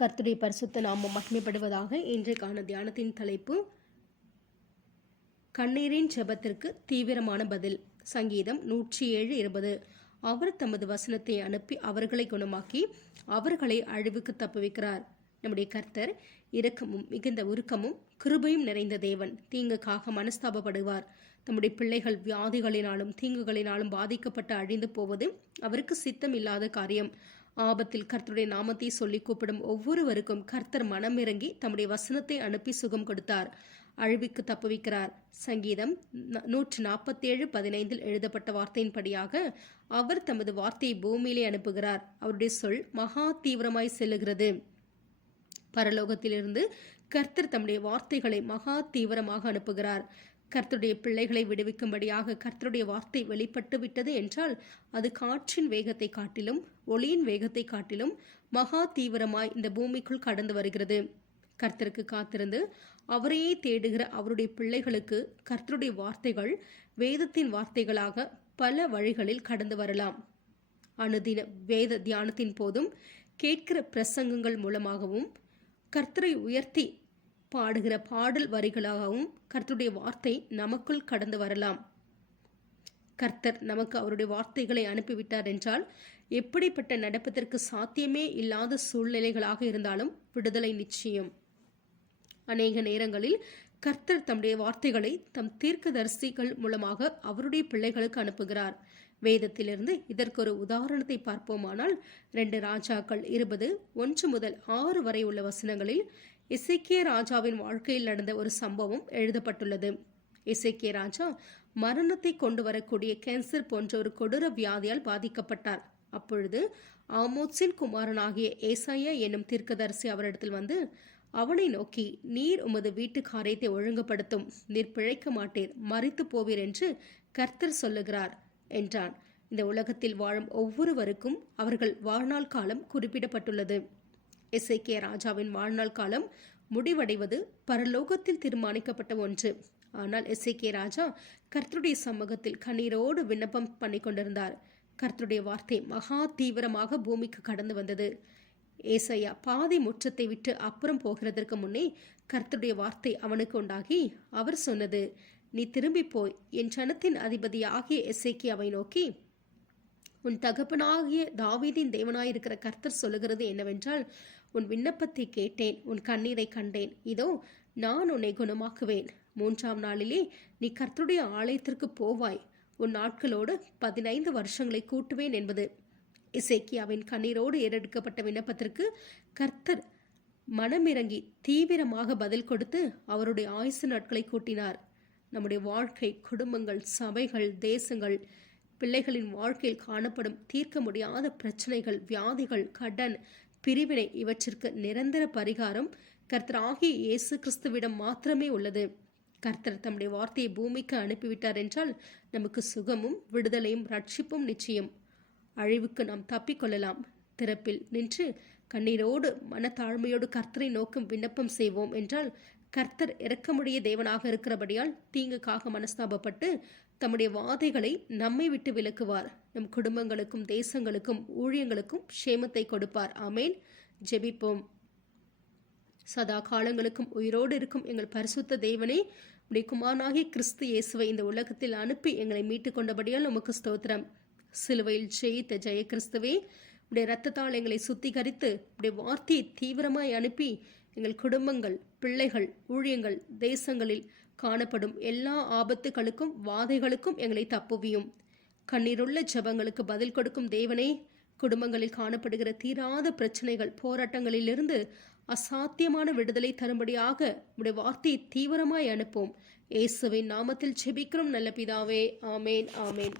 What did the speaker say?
கர்த்துடைய பரிசுத்த நாமம் மகிமைப்படுவதாக இன்றைக்கான தியானத்தின் தலைப்பு கண்ணீரின் ஜெபத்திற்கு தீவிரமான பதில் சங்கீதம் நூற்றி ஏழு இருபது. அவர் தமது வசனத்தை அனுப்பி அவர்களை குணமாக்கி அவர்களை அழிவுக்கு தப்புவிக்கிறார். நம்முடைய கர்த்தர் இரக்கமும் மிகுந்த உருக்கமும் கிருபையும் நிறைந்த தேவன். தீங்குக்காக மனஸ்தாபப்படுவார். தம்முடைய பிள்ளைகள் வியாதிகளினாலும் தீங்குகளினாலும் பாதிக்கப்பட்டு அழிந்து போவது அவருக்கு சித்தம் இல்லாத காரியம். ஆபத்தில் கர்த்தருடைய நாமத்தை சொல்லி கூப்பிடும் ஒவ்வொருவருக்கும் கர்த்தர் மனமிறங்கி தம்முடைய வசனத்தை அனுப்பி சுகம் கொடுத்தார். அழிவுக்கு தப்புவிக்கிறார். சங்கீதம் ந- நூற்று நாற்பத்தேழு பதினைந்தில் எழுதப்பட்ட வார்த்தையின்படியாக அவர் தமது வார்த்தையை பூமியிலே அனுப்புகிறார். அவருடைய சொல் மகா தீவிரமாய் செல்லுகிறது. பரலோகத்திலிருந்து கர்த்தர் தம்முடைய வார்த்தைகளை மகா தீவிரமாக அனுப்புகிறார். கர்த்தருடைய பிள்ளைகளை விடுவிக்கும்படியாக கர்த்தருடைய வார்த்தை வெளிப்பட்டு விட்டது என்றால் அது காற்றின் வேகத்தை காட்டிலும் ஒளியின் வேகத்தை காட்டிலும் மகா தீவிரமாய் இந்த பூமிக்குள் கடந்து வருகிறது. கர்த்தருக்கு காத்திருந்து அவரையே தேடுகிற அவருடைய பிள்ளைகளுக்கு கர்த்தருடைய வார்த்தைகள் வேதத்தின் வார்த்தைகளாக பல வழிகளில் கடந்து வரலாம். அனுதின வேத தியானத்தின் போதும் கேட்கிற பிரசங்கங்கள் மூலமாகவும் கர்த்தரை உயர்த்தி பாடுகிற பாடல் வரிகளாகவும் கர்த்தருடைய வார்த்தை நமக்குள் கடந்து வரலாம். கர்த்தர் நமக்கு அவருடைய வார்த்தைகளை அனுப்பிவிட்டார் என்றால் எப்படிப்பட்ட நடப்பதற்கு சாத்தியமே இல்லாத சூழ்நிலைகளாக இருந்தாலும் விடுதலை நிச்சயம். அநேக நேரங்களில் கர்த்தர் தம்முடைய வார்த்தைகளை தம் தீர்க்கதரிசிகள் மூலமாக அவருடைய பிள்ளைகளுக்கு அனுப்புகிறார். வேதத்திலிருந்து இதற்கு ஒரு உதாரணத்தை பார்ப்போமானால் ரெண்டு ராஜாக்கள் இருபது ஒன்று முதல் ஆறு வரை உள்ள வசனங்களில் இசைக்கிய ராஜாவின் வாழ்க்கையில் நடந்த ஒரு சம்பவம் எழுதப்பட்டுள்ளது. இசைக்கிய ராஜா மரணத்தை கொண்டு வரக்கூடிய கேன்சர் போன்ற ஒரு கொடூர வியாதியால் பாதிக்கப்பட்டார். அப்பொழுது ஆமோத்ஸின் குமாரனாகிய ஏசாயா என்னும் தீர்க்கதரிசி அவரிடத்தில் வந்து அவனை நோக்கி நீர் உமது வீட்டு காரியத்தை ஒழுங்குபடுத்தும். நீர் பிழைக்க மாட்டீர். மறித்து போவீர் என்று கர்த்தர் சொல்லுகிறார் என்றான். இந்த உலகத்தில் வாழும் ஒவ்வொருவருக்கும் அவர்கள் வாழ்நாள் காலம் குறிப்பிடப்பட்டுள்ளது. எஸ்ஐகே ராஜாவின் வாழ்நாள் காலம் முடிவடைவது பரலோகத்தில் தீர்மானிக்கப்பட்ட ஒன்று. ஆனால் எஸ்ஐகே ராஜா கர்த்தருடைய சமூகத்தில் கண்ணீரோடு விண்ணப்பம் பண்ணி கொண்டிருந்தார். கர்த்தருடைய வார்த்தை மகா தீவிரமாக பூமிக்கு கடந்து வந்தது. ஏசையா பாதி முற்றத்தை விட்டு அப்புறம் போகிறதற்கு முன்னே கர்த்தருடைய வார்த்தை அவனுக்கு உண்டாகி அவர் சொன்னது நீ திரும்பி போய் என் ஜனத்தின் அதிபதியாகிய எஸ்ஐக்கு அவை நோக்கி உன் தகப்பனாகிய தாவீதின் தேவனாயிருக்கிற கர்த்தர் சொல்லுகிறது என்னவென்றால் உன் விண்ணப்பத்தை கேட்டேன் உன் கண்ணீரை கண்டேன். இதோ நான் உன்னை குணமாக்குவேன். மூன்றாம் நாளிலே நீ கர்த்தருடைய ஆலயத்திற்கு போவாய். உன் நாட்களோடு பதினைந்து வருஷங்களை கூட்டுவேன் என்பது. இசைக்கியாவின் கண்ணீரோடு ஏறெடுக்கப்பட்ட விண்ணப்பத்திற்கு கர்த்தர் மனமிறங்கி தீவிரமாக பதில் கொடுத்து அவருடைய ஆயுசு நாட்களை கூட்டினார். நம்முடைய வாழ்க்கை குடும்பங்கள் சபைகள் தேசங்கள் பிள்ளைகளின் வாழ்க்கையில் காணப்படும் தீர்க்க முடியாத பிரச்சனைகள் வியாதிகள் கடன் பிரிவினை இவற்றிற்கு நிரந்தர பரிகாரம் கர்த்தராகிய இயேசு கிறிஸ்துவிடம் மாத்திரமே உள்ளது. கர்த்தர் தம்முடைய வார்த்தையை பூமிக்கு அனுப்பிவிட்டார் என்றால் நமக்கு சுகமும் விடுதலையும் ரட்சிப்பும் நிச்சயம். அழிவுக்கு நாம் தப்பிக்கொள்ளலாம் திறப்பில் நின்று கண்ணீரோடு மனத்தாழ்மையோடு கர்த்தரை நோக்கும் விண்ணப்பம் செய்வோம் என்றால் கர்த்தர் இறக்கமுடைய தேவனாக இருக்கிறபடியால் தீங்குக்காக மனஸ்தாபப்பட்டு தம்முடைய வாதைகளை நம்மை விட்டு விலக்குவார். நம் குடும்பங்களுக்கும் தேசங்களுக்கும் ஊழியங்களுக்கும் க்ஷேமத்தை கொடுப்பார். ஆமேன். ஜெபிப்போம். சதா காலங்களுக்கும் உயிரோடு இருக்கும் எங்கள் பரிசுத்த தேவனே உடைய குமாரனாகி கிறிஸ்து இயேசுவை இந்த உலகத்தில் அனுப்பி எங்களை மீட்டுக் கொண்டபடியால் உமக்கு ஸ்தோத்திரம். சிலுவையில் ஜெயித்த ஜெய கிறிஸ்துவே உடைய ரத்தத்தால் எங்களை சுத்திகரித்து உடைய வார்த்தையை தீவிரமாய் அனுப்பி எங்கள் குடும்பங்கள் பிள்ளைகள் ஊழியங்கள் தேசங்களில் காணப்படும் எல்லா ஆபத்துகளுக்கும் வாதைகளுக்கும் எங்களை தப்புவியும். கண்ணீருள்ள ஜெபங்களுக்கு பதில் கொடுக்கும் தேவனே குடும்பங்களில் காணப்படுகிற தீராத பிரச்சனைகள் போராட்டங்களிலிருந்து அசாத்தியமான விடுதலை தரும்படியாக உடைய வார்த்தையை தீவிரமாய் அனுப்போம். இயேசுவின் நாமத்தில் செபிக்கிறோம் நல்ல பிதாவே. ஆமேன் ஆமேன்.